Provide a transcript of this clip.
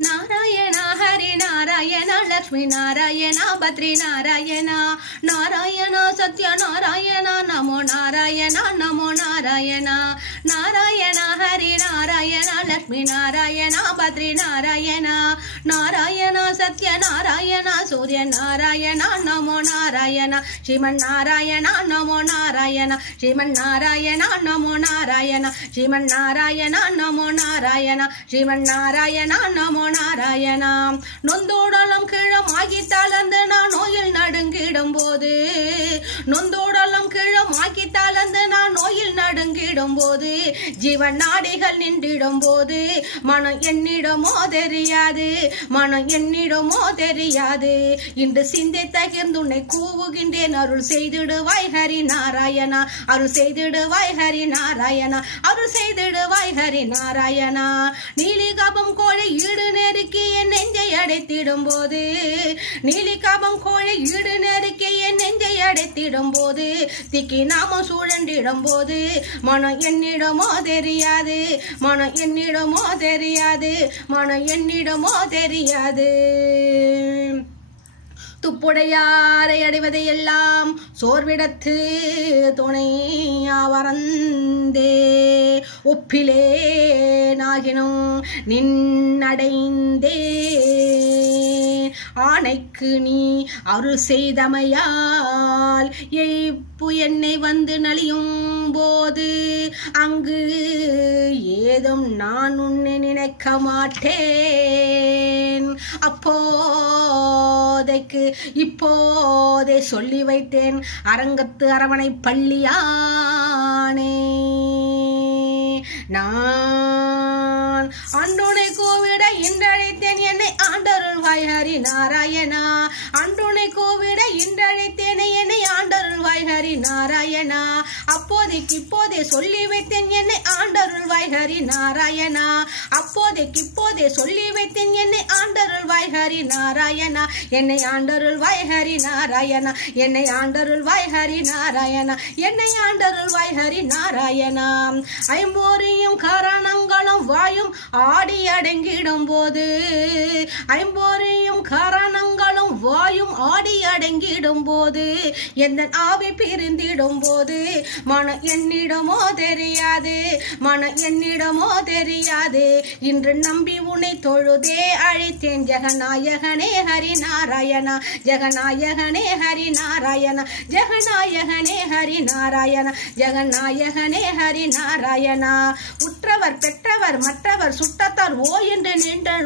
ನಾರಾಯಣ ಹರಿ ನಾರಾಯಣ ಲಕ್ಷ್ಮೀ ನಾರಾಯಣ ಬದ್ರಿ ನಾರಾಯಣ ನಾರಾಯಣ ಸತ್ಯ ನಾರಾಯಣ ನಮೋ ನಾರಾಯಣ ನಮೋ ನಾರಾಯಣ ನಾರಾಯಣ ಹರಿ ನಾರಾಯಣ ಲಕ್ಷ್ಮೀ ನಾರಾಯಣ ಬದ್ರಿ ನಾರಾಯಣ ನಾರಾಯಣ ಸತ್ಯ ನಾರಾಯಣ ಸೂರ್ಯ ನಾರಾಯಣ ನಮೋ ನಾರಾಯಣ ಶ್ರೀಮನ್ನಾರಾಯಣ ನಮೋ ನಾರಾಯಣ ಶ್ರೀಮನ್ನಾರಾಯಣ ನಮೋ ನಾರಾಯಣ ಶ್ರೀಮನ್ನಾರಾಯಣ ನಮೋ ನಾರಾಯಣ ಶ್ರೀಮನ್ನಾರಾಯಣ ನಮೋ நாராயணா நொந்தோடலம் கிழமாகி தளர்ந்து நான் நோயில் நடுங்கிடும் போது நொந்தோடலம் கிழமாகி தளர்ந்து நான் நோயில் நடுங்கிடும் போது ஜீவன் நாடிகள் நின்றிடும் போது மனம் என்னிடமோ தெரியாது மனம் என்னிடமோ தெரியாது இன்று சிந்தை தகிர்ந்துன்னை கூவுகின்றேன் அருள் செய்திடுவாய் ஹரி நாராயணா அருள் செய்திடுவாய் ஹரி நாராயணா அருள் செய்திடுவாய் ஹரி நாராயணா நீலிகாபம் கோழை ஈடு நெருக்கி என் நெஞ்சை அடைத்திடும் போது நீலிகாபம் கோழை ஈடு நெருக்கி என் நெஞ்சை அடைத்திடும் போது திக்கி நாம சூழண்டிடும் போது மனம் என்னிடமோ தெரியாது மனம் என்னிடமோ தெரியாது மனம் என்னிடமோ தெரியாது துப்புடையாரை அடைவதை எல்லாம் சோர்விடத்து துணையா வரந்தே ஒப்பிலே நாகினும் நின்னடைந்தே ஆணைக்கு நீ அருள் செய்தமையால் எய்ப்பு என்னை வந்து நலியும் போது அங்கு ஏதும் நான் உன்னை நினைக்க மாட்டேன் அப்போதைக்கு இப்போதே சொல்லி வைத்தேன் அரங்கத்து அரவணை பள்ளியானே நான் அன்றுனை கோவிட இன்றழைத்தேன் என்னை ஆண்டருள்வாய் ஹரி நாராயணா அன்றுனை கோவிட இன்றழைத்தேன் என்னை ஆண்டருள்வாய் ஹரி நாராயணா அப்போதைக்கு இப்போதே சொல்லி வைத்தேன் என்னை ஆண்டருள்வாய் ஹரி நாராயணா அப்போதைக்கு இப்போதே சொல்லி வைத்தேன் என்னை ஆண்டருள்வாய் ஹரி நாராயணா என்னை ஆண்டருள்வாய் ஹரி நாராயணா என்னை ஆண்டருள்வாய் ஹரி நாராயணா என்னை ஆண்டருள்வாய் ஹரி நாராயணா ஐம்போரியும் காரணங்களும் வாயும் ஆடி அடங்கிடும் போது ஐம்போரியும் காரணங்களும் வாயும் ஆடி அடங்கிடும் போது எந்த ஆவி பிரிந்திடும் போது மனம் என்னிடமோ தெரியாது மனம் என்னிடமோ தெரியாது இன்று நம்பி உன்னை தொழுதே அழைத்தேன் ஜெகநாயகனே ஹரி நாராயணா ஜெகநாயகனே ஹரி நாராயணா ஜெகநாயகனே ஹரி நாராயணா ஜெகநாயகனே ஹரி நாராயணா உற்றவர் பெற்றவர் மற்றவர் சுட்டத்தார் ஓ என்று நின்ற